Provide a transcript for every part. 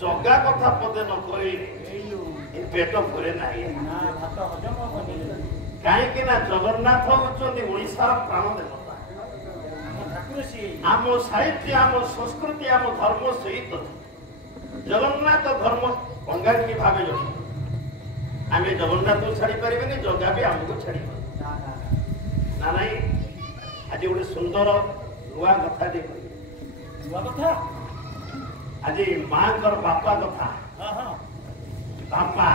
जगा कथा पदे न कही पेट भरे ना कहीं जगन्नाथ होती ओडिशार प्राण देवता आम साहित्य आम संस्कृति आम धर्म सहित जगन्नाथ धर्म अंगांगी भाव जड़ित आम जगन्नाथ को छाड़ी पारे जगह भी आमको छाड़ी ना नाई आज गोटे सुंदर नुआ कथा कथा आज माँ बापा कथा बापा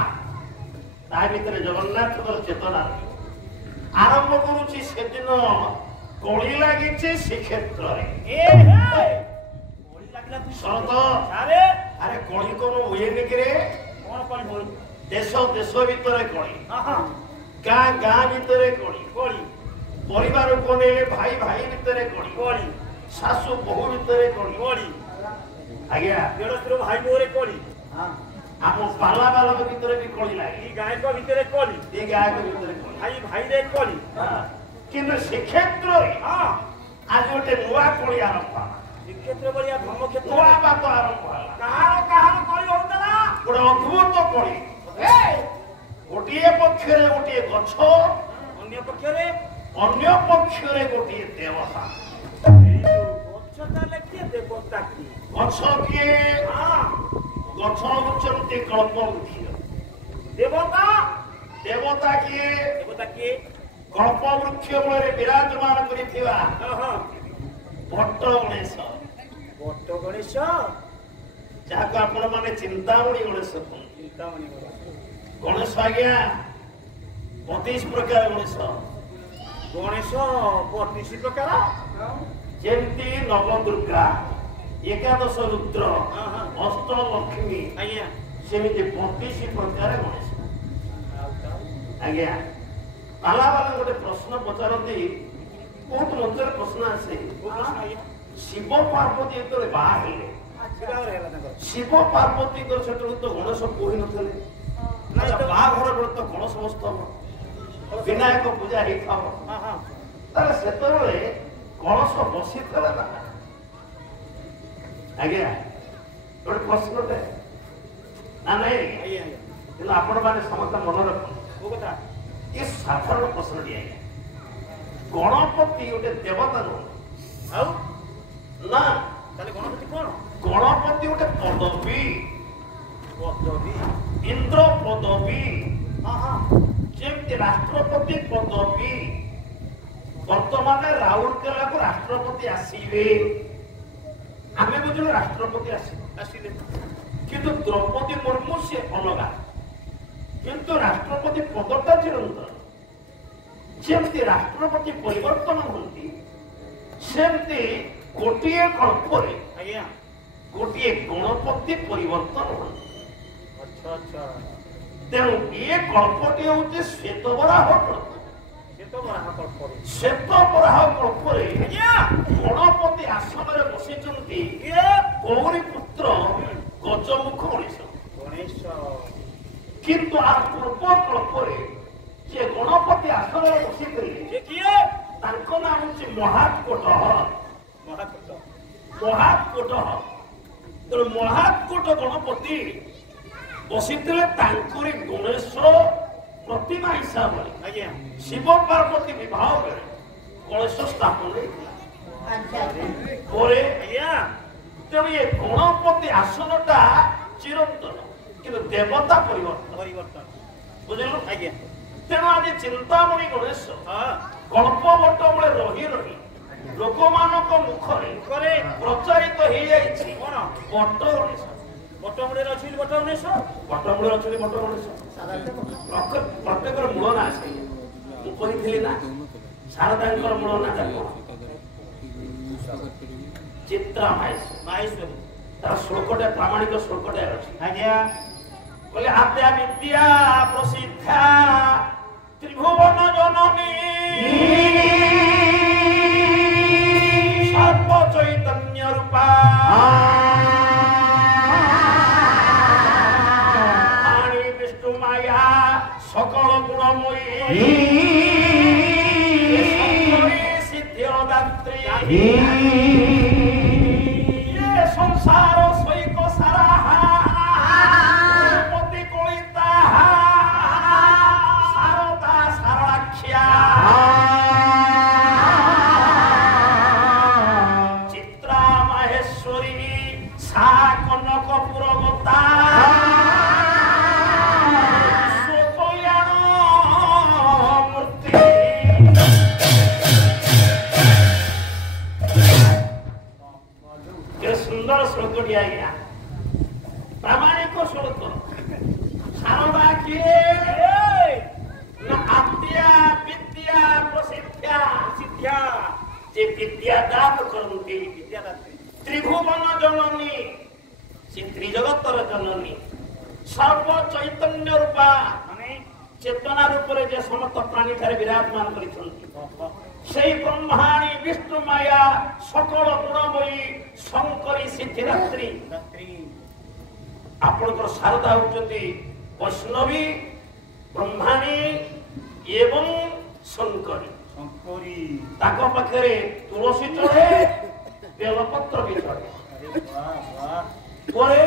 ता भीतर जगन्नाथ चेतना आरंभ करुच्ची से दिन कली लगी श्रीक्षेत्र अरे कली कौन हुए देश देश भितर कली गाँ गाँ भितर कली परिवार को भाई भाई भितर कली शाशु बहु भितर कली आज्ञा देढ़ भाई मोरे कली आम पाला बालक भितर भी कली लगे गायक भितर कली गायक भितर भाई भाई रे कली किंतु श्रीक्षेत्र आज गोटे नुआ कली आरंभ श्रीक्षेत्र बलिया धर्मक्षेत्र नुआ बात आरंभ कहार कहार कली होतला गोटे अद्भुत कली गोटे पक्षरे गोटे गछ अन्य पक्षरे गोटे देवता देवता गछ किए गछ होचंती कल्पवृक्ष देवता देवता किए कल्पवृक्ष मूल विराजमान करिथिबा भट्ट गणेश जहाँ आपण माने चिंतामणि गणेश गणेश आज्ञा 32 प्रकार गणेश 32 प्रकार जेमती नव दुर्गा एकादश रुद्र अष्ट लक्ष्मी सेमती 32 प्रकार गणेश आज्ञा पाला बाला गोटे प्रश्न पचारती बहुत मजा प्रश्न आसे शिव पार्वती जो बाहर शिव पार्वती से तो गणेश कही नी बाहर बेले तो गणेश मस्तक विनायक पूजा से गणेश बसी ना आज्ञा गोटे प्रश्न ना नहीं आपण मैंने समस्त मन रख ये साधारण प्रश्न दिए गणपति गोटे देवता नुह ना गणपति कौन गणपति गोटे पदवी इंद्र पदवी जमी राष्ट्रपति पदवी वर्तमान राउरकेला को राष्ट्रपति आसवे आम बुझल राष्ट्रपति आसले किंतु द्रौपदी मुर्मू से अलग किंतु राष्ट्रपति पदटा चिरंतन जमी राष्ट्रपति परिवर्तन होती सेमती गोटे कल्परे गोटे गणपति परिवर्तन होती तेणु ये कल्पटी हूँ श्वेतबराह कल्प श्वेतबराह कल्परे गणपति आसन में बसी गौरी पुत्र गजमुख गणेश किंतु आ पूर्व कल्परे जे गणपति आसन में बसी नाम हूँ महाकोट तेणु महाकोट गणपति बसी गणेश प्रतिमा हिसाब से शिव पार्वती विवाह गणेश स्थापन तेणु ये गणपति आसनटा चिरंतन किंतु देवता परिवर्तन बुझलु तेणु आज चिंतामणि गणेश कल्पवट मूले रही रही लोक मान मुखरे प्रचारित हो बट गणेश ବଟମୂଳରେ ଅଛି ବଟମୂଳେଶ ବଟମୂଳରେ ଅଛନ୍ତି ବଟମୂଳେଶ ପ୍ରତ୍ୟେକର ମୂଳ ନା ସେ ମୁଁ କହିଥିଲି ନା ଶାରଦାଙ୍କର ମୂଳ ନା କଣ ଚିତ୍ରା ମାହେଶ୍ୱରୀ ତାର ଶ୍ଲୋକଟା ପ୍ରାମାଣିକ ଶ୍ଲୋକଟା ଅଛି ଆଜ୍ଞା କହିଲେ ଆଦ୍ୟା ବିଦ୍ୟା ପ୍ରସିଦ୍ଧା ତ୍ରିଭୁବନ ଜନନୀ ସର୍ବ ଚୈତନ୍ୟ ରୂପା ଆଣି ବିଷ୍ଣୁ ମାୟା সকল গুণময়ী সিদ্ধির দাত্রী সংসার সৈক সারা পতি কলিতা সারদা সারলাক্ষিয়া চিত্রা মাহেশ্বরী সা কনকপুর গতা सुंदर श्लोक दिया गया प्रामाणिक श्लोक सारदा किए आद्या विद्या प्रसिद्धा सिद्ध्या जे विद्या दान करती त्रिभुवन जननी से त्रिजगतर जननी सर्व चैतन्य रूपा माने चेतना रूप रे जे समस्त प्राणी ठारे विराजमान करिथंती সেই ব্রহ্মাণী বিষ্ণু মায়া সকল গুণময়ী শঙ্করী সিদ্ধিদাত্রী আপনার শারদা হচ্ছেন বৈষ্ণবী ব্রহ্মাণী এবং শঙ্করী তাଙ୍କ ପାଖରେ ତୁଳସୀ ଚଢେ ବେଲପତ୍ର ବି ଚଢେ ପରେ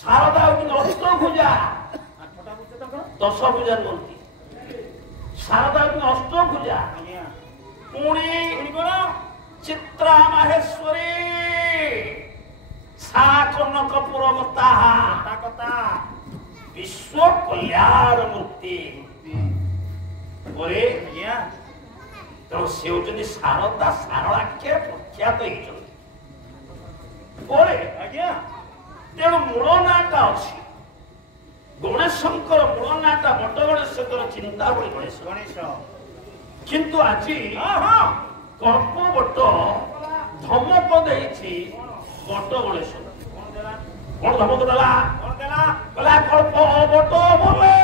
ଶାରଦା ହଉଛନ୍ତି ଅଷ୍ଟଭୁଜା ଦଶଭୁଜା ନୁହନ୍ତି ଶାରଦା ହଉଛନ୍ତି ଅଷ୍ଟଭୁଜା पुणी चित्रा माहेश्वरी सा कनकपुर गता विश्व कल्याण मूर्ति तेणु से होती शारदा सारलाख्य प्रख्यात तेणु मूल नाटा अच्छी गणेशंकर मूल नाटा बट गणेशंकर चिंतामणि गणेश गणेश किंतु आज कल्पवट धमक देछि बट गणेश कौन धमक देला कल्पवट बोले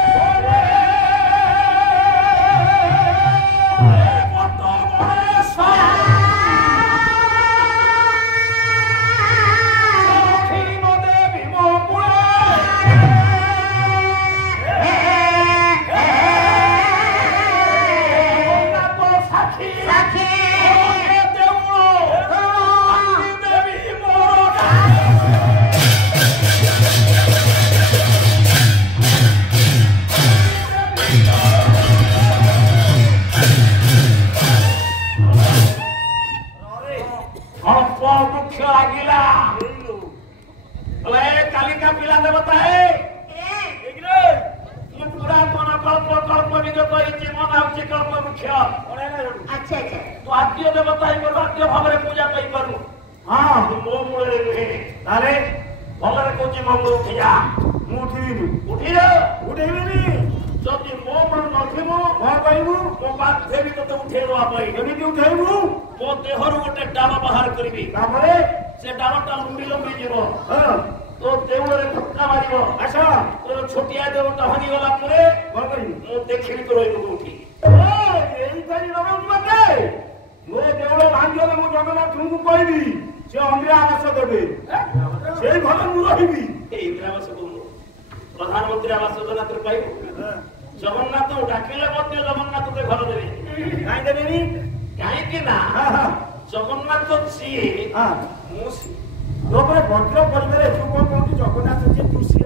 बट गणेश दक्षिण देवी मो कालिका पिला देवता है पुरातन कल्प कल्प निज कही मन आउची कल्प मुख्य अच्छा अच्छा तो आद्य देवता आद्य भाव पूजा पाइबारू हाँ मो मूल नुहे ताले भलरे कौची मो मूल उठी जा उठी उठेबी जदि मो मूल नथिबो कौन कहबू मो बाध्य भी तो उठे रहा एमती उठेबू मो देहरु गोटे डाल बाहर करी से डालटा लुंबी लुंबी जीव तो देउरे धक्का मारिबो अच्छा तोर छोटिया देउटा हनी गला परे कोन करी मो देखिबी तो रोइबो उठी एई करी नबो मते मो देउरे भांगिले मो जगन्नाथ तुमको कहबी से इंदिरा आवास देबे सेई घर मु रहिबी ए इंदिरा आवास को प्रधानमंत्री आवास योजना तर पाइबो जगन्नाथ डाकिले मते जगन्नाथ ते घर देबे काई देबेनी काई कि ना जगन्नाथ छी मुसी लोकरे भद्र परिवार एथु कोन कोन जगन्नाथ जी मुसी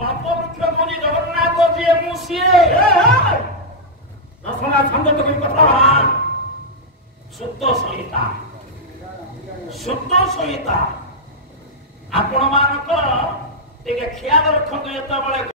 पाप वृक्ष कोनी जगन्नाथ जी मुसी दसना छंद तो कोई कथा शुद्ध संहिता आपण मानकर टिके ख्याल रखंतु एतबळे